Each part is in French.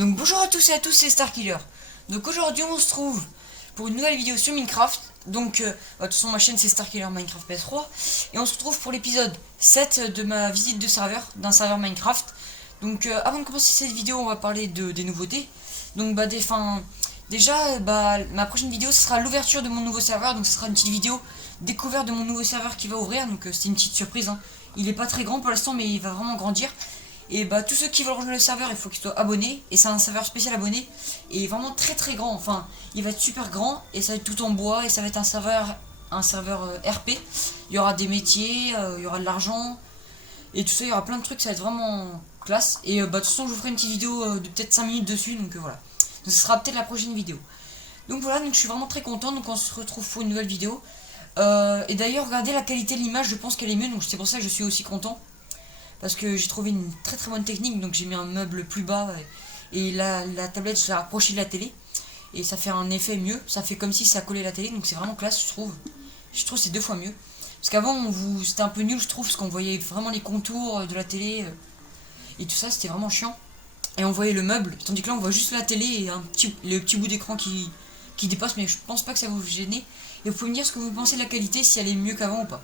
Donc bonjour à tous et à tous, c'est Starkiller. Donc aujourd'hui on se trouve pour une nouvelle vidéo sur Minecraft. Donc de toute façon ma chaîne c'est Starkiller Minecraft PS3. Et on se retrouve pour l'épisode 7 de ma visite de serveur, d'un serveur Minecraft. Donc avant de commencer cette vidéo on va parler des nouveautés. Donc ma prochaine vidéo ce sera l'ouverture de mon nouveau serveur. Donc ce sera une petite vidéo découverte de mon nouveau serveur qui va ouvrir. Donc c'est une petite surprise hein. Il est pas très grand pour l'instant mais il va vraiment grandir. Et tous ceux qui veulent rejoindre le serveur, il faut qu'ils soient abonnés. Et c'est un serveur spécial abonné. Et vraiment très très grand. Enfin, il va être super grand. Et ça va être tout en bois. Et ça va être un serveur RP. Il y aura des métiers, il y aura de l'argent. Et tout ça, il y aura plein de trucs. Ça va être vraiment classe. Et de toute façon, je vous ferai une petite vidéo de peut-être 5 minutes dessus. Donc voilà. Donc ce sera peut-être la prochaine vidéo. Donc voilà, donc je suis vraiment très content. Donc on se retrouve pour une nouvelle vidéo. Et d'ailleurs, regardez la qualité de l'image. Je pense qu'elle est mieux. Donc c'est pour ça que je suis aussi content. Parce que j'ai trouvé une très très bonne technique, donc j'ai mis un meuble plus bas et la tablette je l'ai rapprochée de la télé et ça fait un effet mieux, ça fait comme si ça collait la télé, donc c'est vraiment classe je trouve. Je trouve que c'est 2 fois mieux. Parce qu'avant c'était un peu nul je trouve, parce qu'on voyait vraiment les contours de la télé et tout ça, c'était vraiment chiant. Et on voyait le meuble, tandis que là on voit juste la télé et le petit bout d'écran qui dépasse, mais je pense pas que ça vous gêne. Et vous pouvez me dire ce que vous pensez de la qualité, si elle est mieux qu'avant ou pas.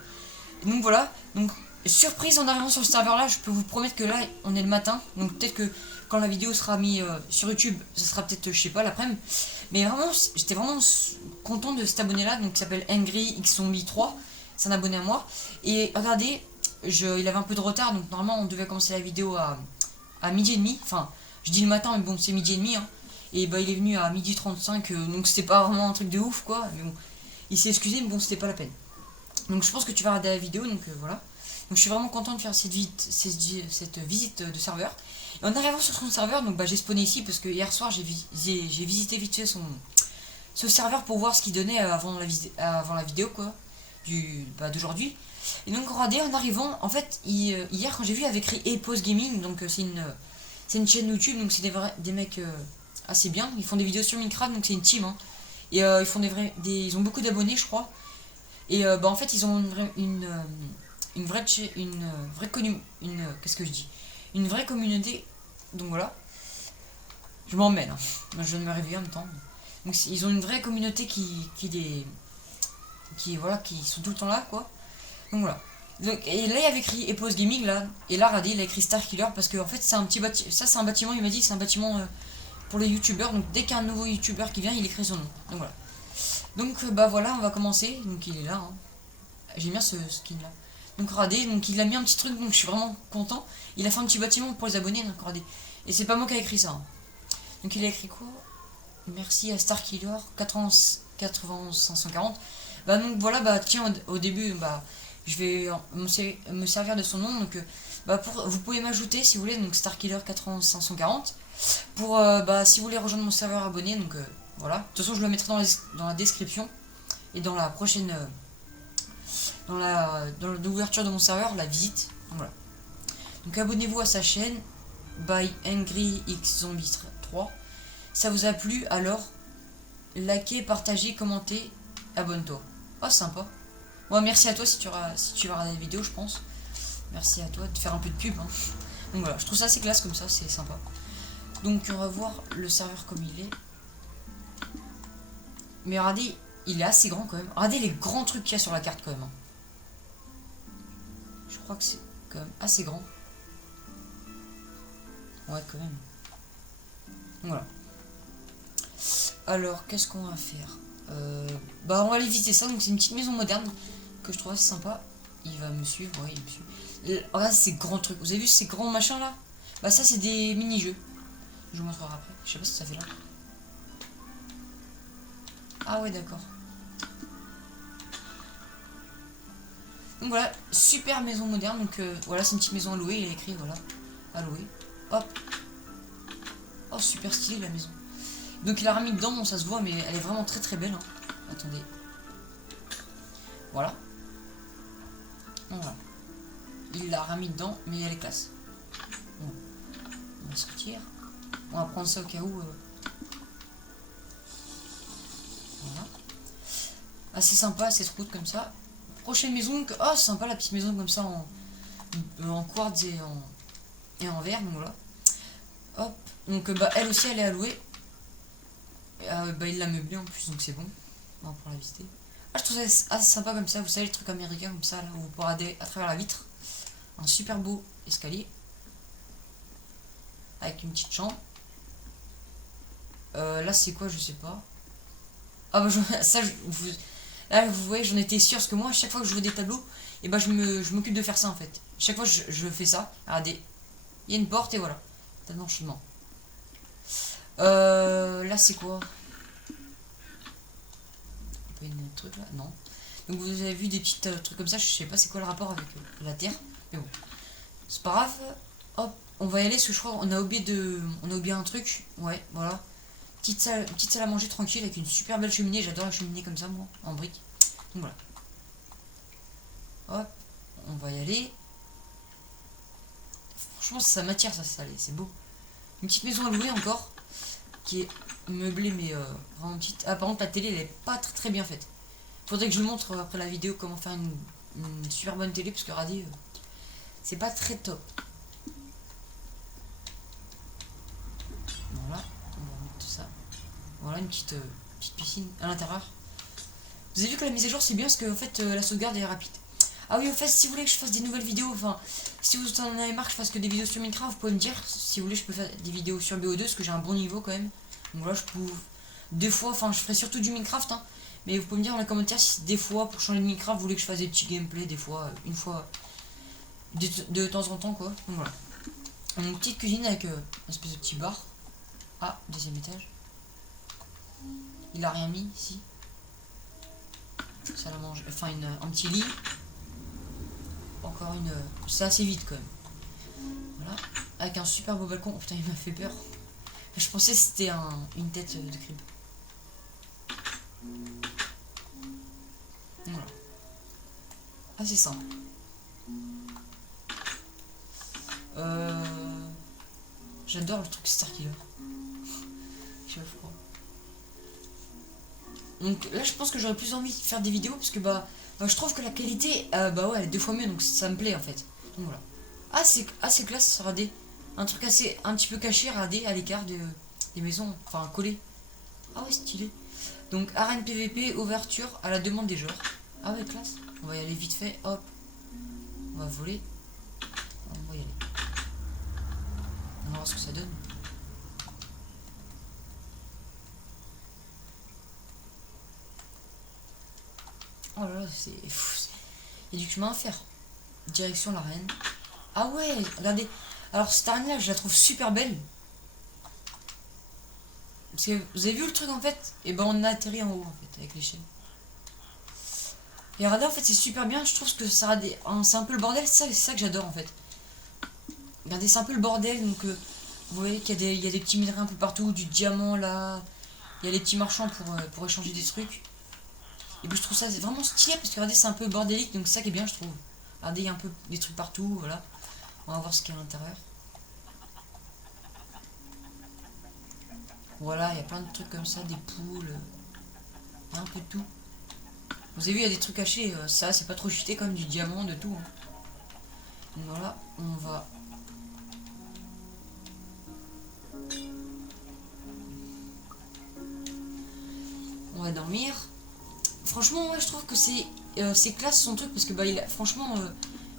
Et donc voilà, donc surprise en arrivant sur ce serveur là, je peux vous promettre que là on est le matin, donc peut-être que quand la vidéo sera mise sur YouTube, ça sera peut-être je sais pas l'après-midi, mais vraiment j'étais vraiment content de cet abonné là, donc qui s'appelle Angry X Zombie 3, c'est un abonné à moi, et regardez, il avait un peu de retard, donc normalement on devait commencer la vidéo à midi et demi, enfin je dis le matin mais bon c'est midi et demi, hein. Et il est venu à midi 35, donc c'était pas vraiment un truc de ouf quoi, mais bon, il s'est excusé mais bon c'était pas la peine. Donc je pense que tu vas regarder la vidéo, donc voilà. Donc je suis vraiment content de faire cette visite de serveur. Et en arrivant sur son serveur, donc j'ai spawné ici parce que hier soir j'ai visité vite fait ce serveur pour voir ce qu'il donnait avant la vidéo quoi, d'aujourd'hui. Et donc regardez, en arrivant, en fait hier quand j'ai vu il avait écrit Epos Gaming, donc c'est une chaîne YouTube, donc c'est des mecs assez bien. Ils font des vidéos sur Minecraft, donc c'est une team hein. Et ils font ils ont beaucoup d'abonnés je crois. Et en fait ils ont qu'est-ce que je dis, une vraie communauté, donc voilà, je m'en mêle hein. Je viens de me réveiller en même temps, donc ils ont une vraie communauté qui sont tout le temps là quoi, donc voilà. Donc, et là il y avait écrit Epos Gaming là, et là regardez il a écrit Starkiller parce que en fait c'est un petit bâtiment, ça c'est un bâtiment, il m'a dit c'est un bâtiment pour les youtubeurs, donc dès qu'un nouveau youtubeur qui vient il écrit son nom, donc voilà. Donc voilà, on va commencer, donc il est là hein. J'aime bien ce skin là. Donc regardez, donc il a mis un petit truc, donc je suis vraiment content. Il a fait un petit bâtiment pour les abonnés, donc regardez. Et c'est pas moi qui a écrit ça hein. Donc il a écrit quoi? Merci à Starkiller 91 540. Donc voilà, tiens, au début je vais me servir de son nom, donc vous pouvez m'ajouter si vous voulez, donc Starkiller 91 540 pour si vous voulez rejoindre mon serveur abonné, donc voilà. De toute façon je le mettrai dans la description et dans la prochaine dans l'ouverture de mon serveur, la visite. Donc voilà. Donc abonnez-vous à sa chaîne by Angry X Zombie 3. Ça vous a plu, alors likez, partagez, commentez, abonne-toi. Oh sympa. Bon, merci à toi si tu vas regarder la vidéo je pense. Merci à toi de faire un peu de pub hein. Donc voilà, je trouve ça assez classe comme ça, c'est sympa. Donc on va voir le serveur comme il est. Mais regardez, il est assez grand quand même. Regardez les grands trucs qu'il y a sur la carte quand même hein. Je crois que c'est quand même assez grand. Ouais, quand même. Voilà. Alors, qu'est-ce qu'on va faire on va aller visiter ça. Donc, c'est une petite maison moderne que je trouve assez sympa. Il va me suivre, ouais, il me suit. Regarde ces grands trucs. Vous avez vu ces grands machins là? Ça, c'est des mini-jeux. Je vous montrerai après. Je sais pas si ça fait là. Ah, ouais, d'accord. Donc voilà, super maison moderne. Donc voilà, c'est une petite maison à louer. Il a écrit voilà, à louer. Hop. Oh, super stylé la maison. Donc il a remis dedans, bon ça se voit, mais elle est vraiment très très belle hein. Attendez. Voilà. Voilà. Il l'a remis dedans, mais elle est classe. Bon. On va sortir. On va prendre ça au cas où. Voilà. Assez sympa cette route comme ça. Prochaine maison, oh c'est sympa la petite maison comme ça en quartz et en verre, donc voilà. Hop. Donc bah elle aussi elle est allouée. Et, bah il l'a meublée en plus donc c'est bon. On va pouvoir la visiter. Ah je trouve ça assez sympa comme ça, vous savez les trucs américains comme ça là, où vous pourrez regarder à travers la vitre. Un super beau escalier. Avec une petite chambre. Là c'est quoi je sais pas. Ah bah ça là vous voyez j'en étais sûr parce que moi à chaque fois que je vois des tableaux, et bah je m'occupe de faire ça en fait. Chaque fois je fais ça. Regardez. Il y a une porte et voilà. T'as d'enchaînement. Là c'est quoi? Une truc là? Non. Donc vous avez vu des petits trucs comme ça, je sais pas c'est quoi le rapport avec la terre. Mais bon. C'est pas grave. Hop, on va y aller parce que je crois qu'on a oublié un truc. Ouais, voilà. Petite salle à manger tranquille avec une super belle cheminée. J'adore la cheminée comme ça, moi, en brique. Donc voilà. Hop, on va y aller. Franchement, ça m'attire, ça, c'est beau. Une petite maison à louer encore, qui est meublée, mais vraiment petite. Ah, par contre, la télé, elle est pas très bien faite. Faudrait que je vous montre après la vidéo comment faire une super bonne télé, parce que radis, c'est pas très top. Voilà, on va mettre tout ça. Voilà, une petite piscine à l'intérieur. Vous avez vu que la mise à jour c'est bien parce que en fait la sauvegarde est rapide. Ah oui, en fait, si vous voulez que je fasse des nouvelles vidéos, enfin, si vous en avez marre que je fasse que des vidéos sur Minecraft, vous pouvez me dire. Si vous voulez, je peux faire des vidéos sur BO2 parce que j'ai un bon niveau quand même. Donc voilà, je peux. Des fois, enfin, je ferai surtout du Minecraft, hein. Mais vous pouvez me dire dans les commentaires si des fois, pour changer de Minecraft, vous voulez que je fasse des petits gameplays, des fois, une fois, de temps en temps, quoi. Donc voilà. Une petite cuisine avec une espèce de petit bar. Ah, deuxième étage. Il a rien mis ici. Salle à manger. Enfin, un petit lit. Encore une. C'est assez vite quand même. Voilà. Avec un super beau balcon. Oh putain, il m'a fait peur. Je pensais que c'était une tête de crib. Voilà. Ah, c'est simple. J'adore le truc Starkiller. Je sais pas pourquoi. Donc là, je pense que j'aurais plus envie de faire des vidéos parce que bah je trouve que la qualité, bah ouais, elle est 2 fois mieux, donc ça me plaît en fait. Donc voilà. Ah, c'est classe, regardez. Un truc assez, un petit peu caché, regardez, à l'écart des maisons, enfin collé. Ah ouais, stylé. Donc arène PVP, ouverture à la demande des joueurs. Ah ouais, classe. On va y aller vite fait, hop. On va voler. On va y aller. On va voir ce que ça donne. Oh là là, c'est fou. Il y a du chemin à faire. Direction l'arène. Ah ouais, regardez. Alors cette arène là, je la trouve super belle. Parce que vous avez vu le truc en fait? Et ben on a atterri en haut en fait avec l'échelle. Et regardez en fait c'est super bien. Je trouve que ça a des. C'est un peu le bordel, c'est ça que j'adore en fait. Regardez, c'est un peu le bordel. Donc vous voyez qu'il y a des petits minerais un peu partout, du diamant là. Il y a les petits marchands pour échanger des trucs. Et puis je trouve ça vraiment stylé parce que regardez c'est un peu bordélique, donc c'est ça qui est bien je trouve. Regardez, il y a un peu des trucs partout, voilà. On va voir ce qu'il y a à l'intérieur. Voilà, il y a plein de trucs comme ça, des poules. Il y a un peu de tout. Vous avez vu, il y a des trucs cachés, ça c'est pas trop cheaté comme du diamant, de tout. Hein. Donc voilà, on va dormir. Franchement, ouais, je trouve que c'est classe son truc parce que bah franchement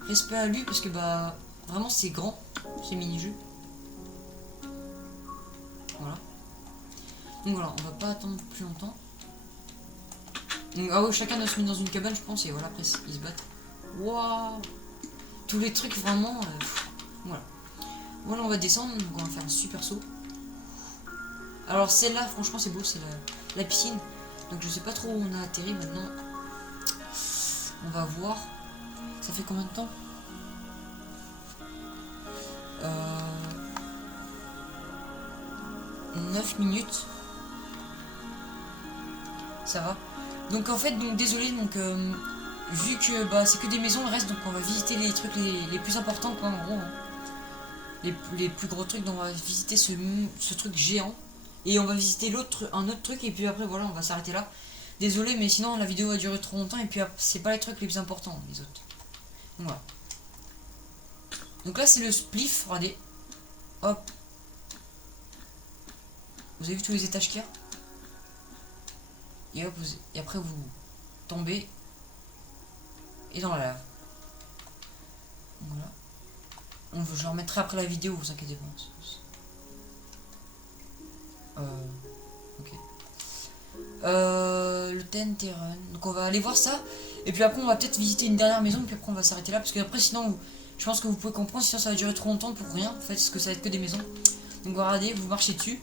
respect à lui parce que bah vraiment c'est grand ces mini-jeux. Voilà. Donc voilà, on va pas attendre plus longtemps. Donc, ah ouais, chacun doit se mettre dans une cabane je pense et voilà après ils se battent. Waouh. Tous les trucs vraiment voilà. Voilà, on va descendre, donc on va faire un super saut. Alors celle-là franchement c'est beau, c'est la piscine. Donc je sais pas trop où on a atterri maintenant. On va voir. Ça fait combien de temps 9 minutes. Ça va. Donc en fait, donc désolé, donc vu que bah c'est que des maisons, le reste, donc on va visiter les trucs les plus importants quoi en gros. Hein. Les plus gros trucs, donc on va visiter ce truc géant. Et on va visiter un autre truc et puis après voilà on va s'arrêter là. Désolé mais sinon la vidéo va durer trop longtemps et puis c'est pas les trucs les plus importants les autres. Donc voilà. Donc là c'est le spliff, regardez. Hop. Vous avez vu tous les étages qu'il y a? Et hop, et après vous tombez et dans la lave. Voilà. Je remettrai après la vidéo, vous inquiétez pas. Ok. Le TNT Run. Donc on va aller voir ça. Et puis après on va peut-être visiter une dernière maison. Et puis après on va s'arrêter là. Parce que après sinon, je pense que vous pouvez comprendre. Sinon ça va durer trop longtemps pour rien. En fait, parce que ça va être que des maisons. Donc regardez, vous marchez dessus.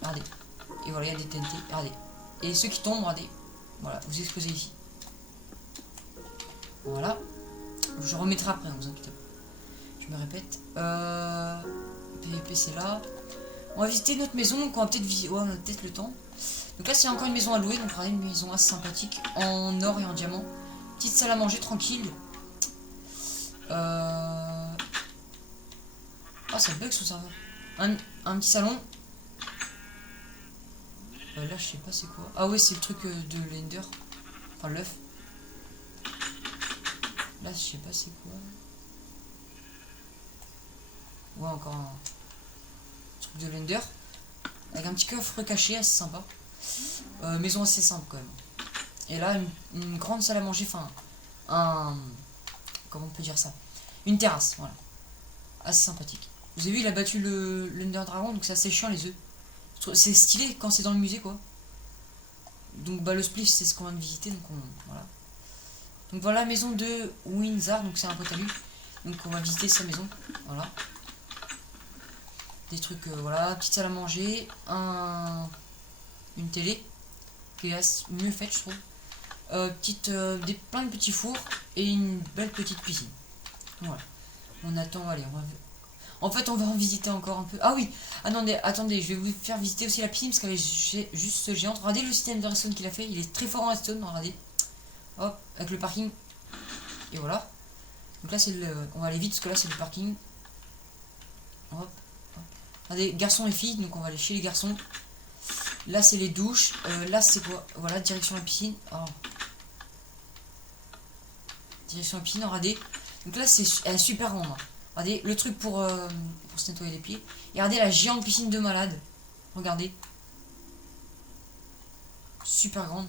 Regardez. Et voilà, il y a des TNT. Regardez. Et ceux qui tombent, regardez. Voilà, vous explosez ici. Voilà. Je remettrai après, hein, vous inquiétez pas. Je me répète. PVP c'est là. On va visiter notre maison, donc on va peut-être ouais, on a peut-être le temps. Donc là c'est encore une maison à louer, donc regardez, une maison assez sympathique, en or et en diamant. Petite salle à manger tranquille. Ah ça bug son serveur. Un petit salon. Là je sais pas c'est quoi. Ah ouais c'est le truc de l'Ender. Enfin l'œuf. Là je sais pas c'est quoi. Ouais encore un truc de l'Ender. Avec un petit coffre caché assez sympa. Maison assez simple quand même. Et là une grande salle à manger, enfin comment on peut dire ça, une terrasse, voilà. Assez sympathique. Vous avez vu il a battu l'Under Dragon, donc c'est assez chiant les œufs. C'est stylé quand c'est dans le musée quoi. Donc bah le spliff c'est ce qu'on vient de visiter, donc voilà. Donc voilà la maison de Windsor, donc c'est un pote à lui. Donc on va visiter sa maison, voilà. Des trucs, voilà, petite salle à manger, une télé qui est mieux faite je trouve. Plein de petits fours et une belle petite cuisine. Voilà. On attend, allez, en fait on va en visiter encore un peu. Ah oui, attendez, je vais vous faire visiter aussi la piscine parce qu'elle est juste géante. Regardez le système de redstone qu'il a fait, il est très fort en redstone, regardez. Hop, avec le parking. Et voilà. Donc là c'est on va aller vite parce que là c'est le parking. Hop. Regardez, garçons et filles, donc on va aller chez les garçons. Là c'est les douches, là c'est quoi? Voilà, direction la piscine. Oh. Direction la piscine, regardez. Donc là elle est super grande. Regardez, le truc pour se nettoyer les pieds. Et regardez la géante piscine de malade. Regardez. Super grande.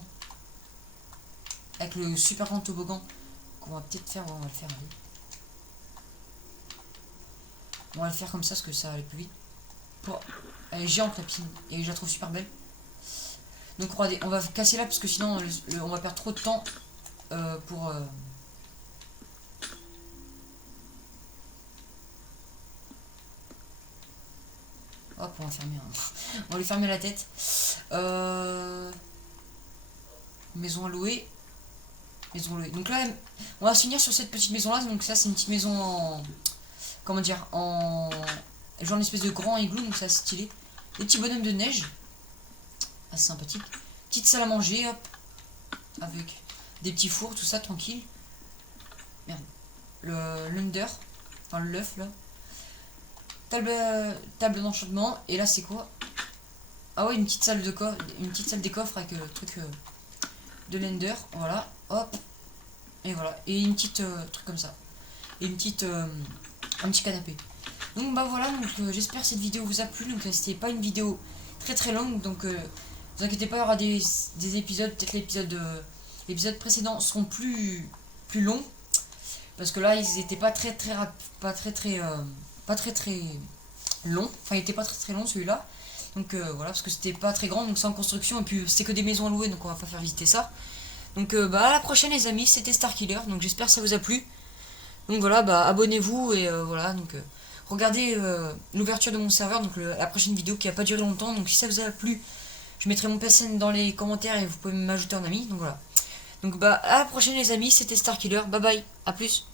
Avec le super grand toboggan. Qu'on va peut-être faire, ouais, on va le faire, allez. On va le faire comme ça parce que ça va aller plus vite. Elle est géante la piscine et je la trouve super belle. Donc regardez, on va casser là parce que sinon on va perdre trop de temps pour... Hop, on va fermer. Hein. On va lui fermer la tête. Maison à louer. Maison à louer. Donc là, on va finir sur cette petite maison là. Donc ça, c'est une petite maison en... Comment dire, en... Genre une espèce de grand igloo, donc c'est assez stylé. Des petits bonhommes de neige. Assez sympathique. Petite salle à manger, hop. Avec des petits fours, tout ça, tranquille. Merde. L'under. Enfin, l'œuf, là. Table d'enchantement. Et là, c'est quoi? Ah ouais, une petite salle des coffres avec le truc de l'ender. Voilà, hop. Et voilà. Et une petite truc comme ça. Et une petite... un petit canapé. Donc bah voilà, donc j'espère que cette vidéo vous a plu. Donc c'était pas une vidéo très longue, donc vous inquiétez pas, il y aura des épisodes, peut-être l'épisode précédent seront plus longs parce que là ils étaient pas très longs. Enfin il était pas très long celui-là. Donc voilà, parce que c'était pas très grand, donc c'est en construction et puis c'était que des maisons à louer, donc on va pas faire visiter ça. Donc bah à la prochaine les amis, c'était Starkiller, donc j'espère que ça vous a plu. Donc voilà, bah abonnez-vous et voilà, donc regardez l'ouverture de mon serveur, donc la prochaine vidéo qui a pas duré longtemps. Donc si ça vous a plu, je mettrai mon PSN dans les commentaires et vous pouvez m'ajouter en ami. Donc voilà. Donc bah à la prochaine les amis, c'était Starkiller, bye bye, à plus.